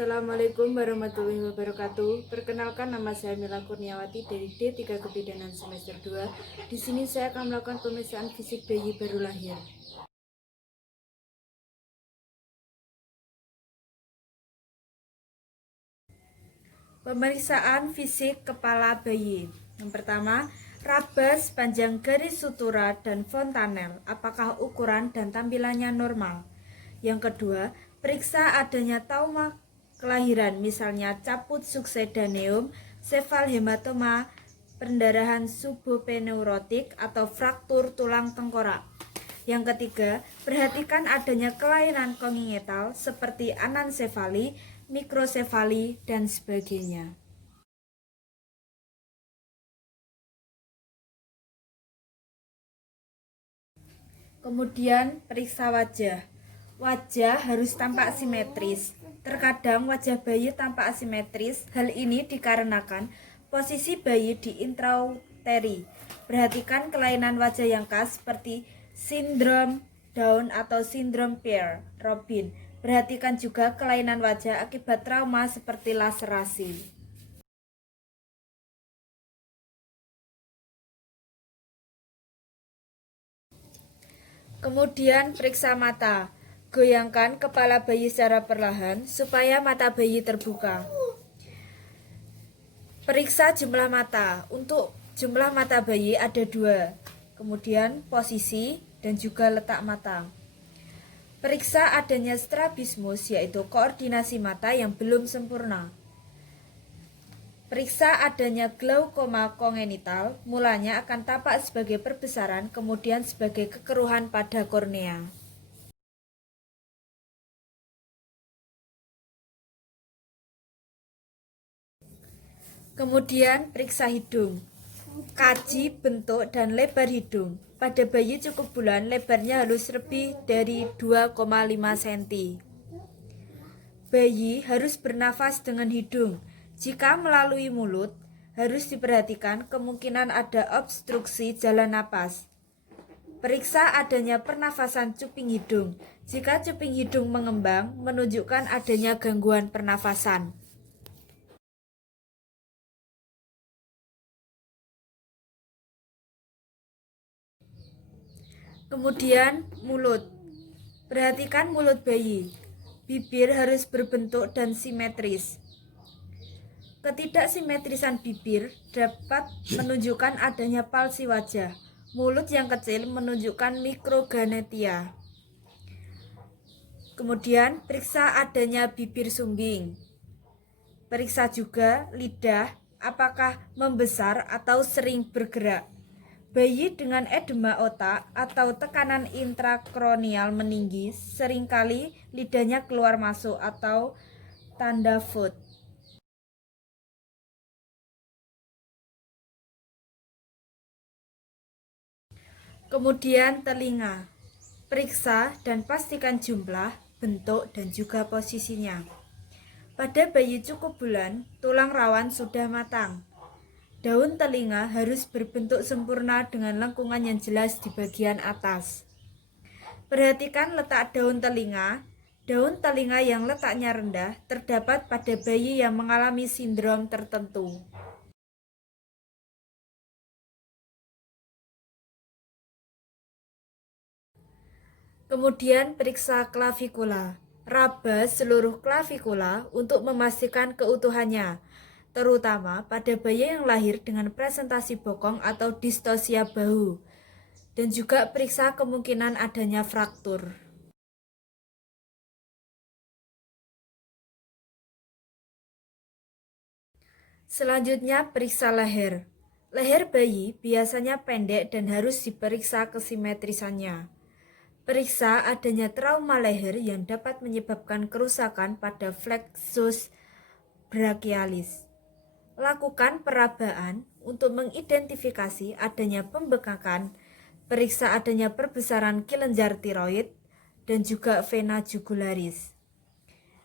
Assalamualaikum warahmatullahi wabarakatuh. Perkenalkan, nama saya Mila Kurniawati dari D3 Kebidanan semester 2. Di sini saya akan melakukan pemeriksaan fisik bayi baru lahir. Pemeriksaan fisik kepala bayi. Yang pertama, raba sepanjang garis sutura dan fontanel, apakah ukuran dan tampilannya normal. Yang kedua, periksa adanya trauma kelahiran, misalnya caput suksedaneum, sefal hematoma, pendarahan subopneurotik atau fraktur tulang tengkorak. Yang ketiga, perhatikan adanya kelainan kongenital seperti anensefali, mikrosefali, dan sebagainya. Kemudian periksa wajah. Wajah harus tampak simetris. Terkadang wajah bayi tampak asimetris. Hal ini dikarenakan posisi bayi di intrauteri. Perhatikan kelainan wajah yang khas seperti sindrom Down atau sindrom Pierre-Robin. Perhatikan juga kelainan wajah akibat trauma seperti laserasi. Kemudian periksa mata. Goyangkan kepala bayi secara perlahan supaya mata bayi terbuka. Periksa jumlah mata. Untuk jumlah mata bayi ada 2. Kemudian posisi dan juga letak mata. Periksa adanya strabismus, yaitu koordinasi mata yang belum sempurna. Periksa adanya glaukoma kongenital, mulanya akan tampak sebagai perbesaran, kemudian sebagai kekeruhan pada kornea. Kemudian periksa hidung. Kaji bentuk dan lebar hidung. Pada bayi cukup bulan, lebarnya harus lebih dari 2,5 cm. Bayi harus bernafas dengan hidung. Jika melalui mulut, harus diperhatikan kemungkinan ada obstruksi jalan napas. Periksa adanya pernafasan cuping hidung. Jika cuping hidung mengembang, menunjukkan adanya gangguan pernafasan. Kemudian mulut. Perhatikan mulut bayi. Bibir harus berbentuk dan simetris. Ketidaksimetrisan bibir dapat menunjukkan adanya palsi wajah. Mulut yang kecil menunjukkan mikroganetia. Kemudian periksa adanya bibir sumbing. Periksa juga lidah, apakah membesar atau sering bergerak. Bayi dengan edema otak atau tekanan intrakranial meninggi seringkali lidahnya keluar masuk atau tanda foot. Kemudian telinga. Periksa dan pastikan jumlah, bentuk, dan juga posisinya. Pada bayi cukup bulan, tulang rawan sudah matang. Daun telinga harus berbentuk sempurna dengan lengkungan yang jelas di bagian atas. Perhatikan letak daun telinga. Daun telinga yang letaknya rendah terdapat pada bayi yang mengalami sindrom tertentu. Kemudian periksa klavikula. Raba seluruh klavikula untuk memastikan keutuhannya, terutama pada bayi yang lahir dengan presentasi bokong atau distosia bahu. Dan juga periksa kemungkinan adanya fraktur. Selanjutnya periksa leher. Leher bayi biasanya pendek dan harus diperiksa kesimetrisannya. Periksa adanya trauma leher yang dapat menyebabkan kerusakan pada plexus brachialis. Lakukan perabaan untuk mengidentifikasi adanya pembekakan, periksa adanya perbesaran kelenjar tiroid, dan juga vena jugularis.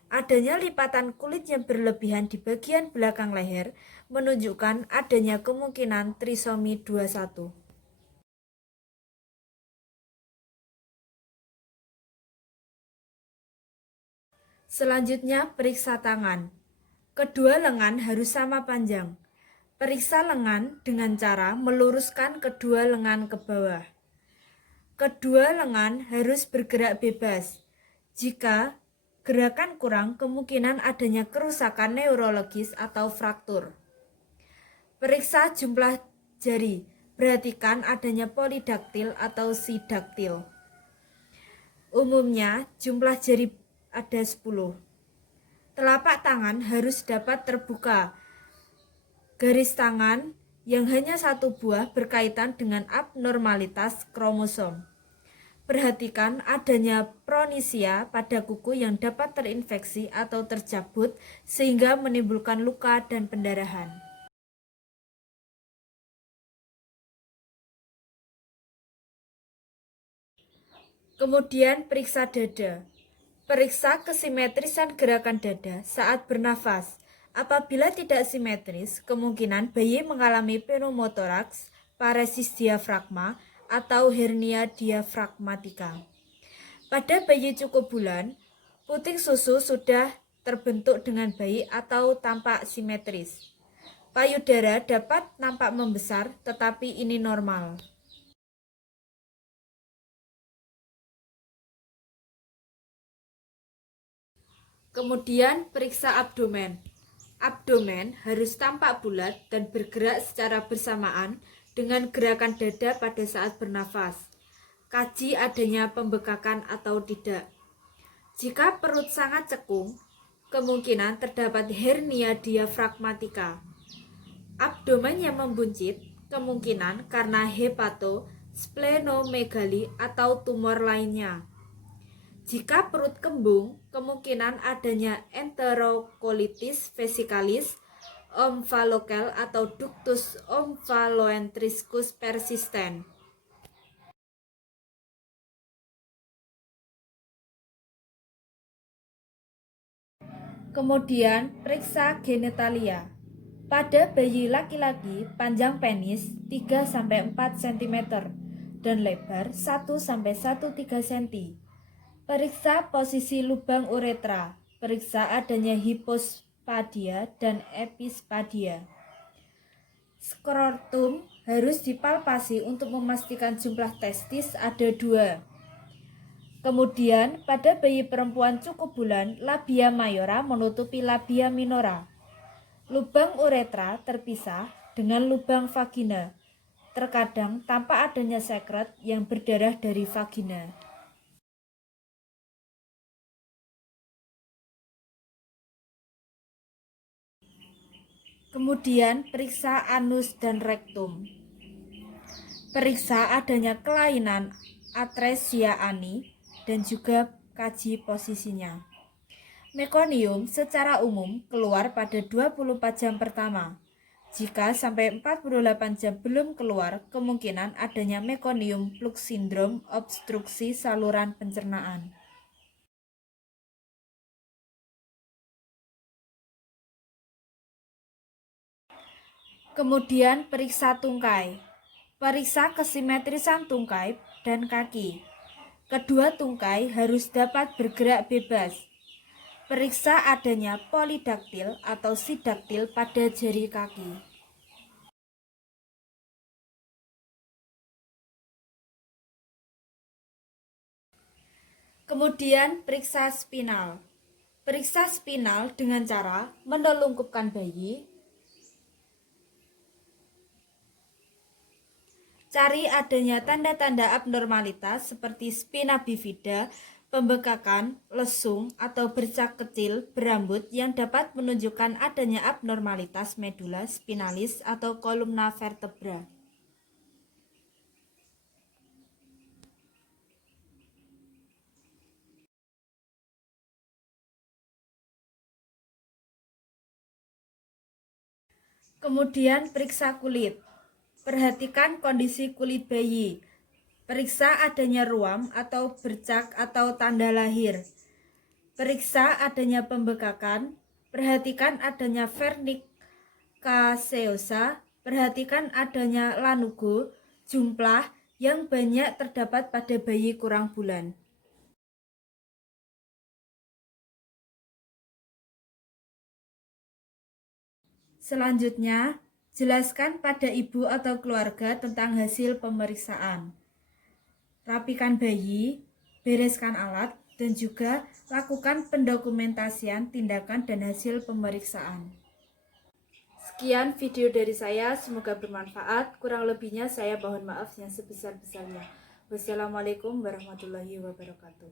Adanya lipatan kulit yang berlebihan di bagian belakang leher menunjukkan adanya kemungkinan trisomi 21. Selanjutnya, periksa tangan. Kedua lengan harus sama panjang. Periksa lengan dengan cara meluruskan kedua lengan ke bawah. Kedua lengan harus bergerak bebas. Jika gerakan kurang, kemungkinan adanya kerusakan neurologis atau fraktur. Periksa jumlah jari. Perhatikan adanya polidaktil atau sidaktil. Umumnya jumlah jari ada 10. Telapak tangan harus dapat terbuka. Garis tangan yang hanya satu buah berkaitan dengan abnormalitas kromosom. Perhatikan adanya pronisia pada kuku yang dapat terinfeksi atau tercabut sehingga menimbulkan luka dan pendarahan. Kemudian periksa dada. Periksa kesimetrisan gerakan dada saat bernafas. Apabila tidak simetris, kemungkinan bayi mengalami pneumotoraks, paresis diafragma, atau hernia diafragmatika. Pada bayi cukup bulan, puting susu sudah terbentuk dengan baik atau tampak simetris. Payudara dapat nampak membesar, tetapi ini normal. Kemudian periksa abdomen. Abdomen harus tampak bulat dan bergerak secara bersamaan dengan gerakan dada pada saat bernafas. Kaji adanya pembekakan atau tidak. Jika perut sangat cekung, kemungkinan terdapat hernia diafragmatika. Abdomen yang membuncit kemungkinan karena hepato, splenomegali atau tumor lainnya. Jika perut kembung, kemungkinan adanya enterokolitis vesikalis, omphalokel atau ductus omphaloentriscus persisten. Kemudian periksa genitalia. Pada bayi laki-laki, panjang penis 3-4 cm dan lebar 1-1,3 cm. Periksa posisi lubang uretra. Periksa adanya hipospadia dan epispadia. Skrotum harus dipalpasi untuk memastikan jumlah testis ada 2. Kemudian pada bayi perempuan cukup bulan, labia mayora menutupi labia minora. Lubang uretra terpisah dengan lubang vagina. Terkadang tampak adanya sekret yang berdarah dari vagina. Kemudian periksa anus dan rektum. Periksa adanya kelainan atresia ani dan juga kaji posisinya. Mekonium secara umum keluar pada 24 jam pertama. Jika sampai 48 jam belum keluar, kemungkinan adanya mekonium flux sindrom obstruksi saluran pencernaan. Kemudian periksa tungkai. Periksa kesimetrisan tungkai dan kaki. Kedua tungkai harus dapat bergerak bebas. Periksa adanya polidaktil atau sidaktil pada jari kaki. Kemudian periksa spinal. Periksa spinal dengan cara menelungkupkan bayi. Cari adanya tanda-tanda abnormalitas seperti spina bifida, pembekakan, lesung, atau bercak kecil berambut yang dapat menunjukkan adanya abnormalitas medula spinalis atau kolumna vertebra. Kemudian periksa kulit. Perhatikan kondisi kulit bayi. Periksa adanya ruam atau bercak atau tanda lahir. Periksa adanya pembekakan. Perhatikan adanya vernik caseosa. Perhatikan adanya lanugo, jumplah yang banyak terdapat pada bayi kurang bulan. Selanjutnya, jelaskan pada ibu atau keluarga tentang hasil pemeriksaan. Rapikan bayi, bereskan alat, dan juga lakukan pendokumentasian tindakan dan hasil pemeriksaan. Sekian video dari saya, semoga bermanfaat. Kurang lebihnya saya mohon maaf yang sebesar-besarnya. Wassalamualaikum warahmatullahi wabarakatuh.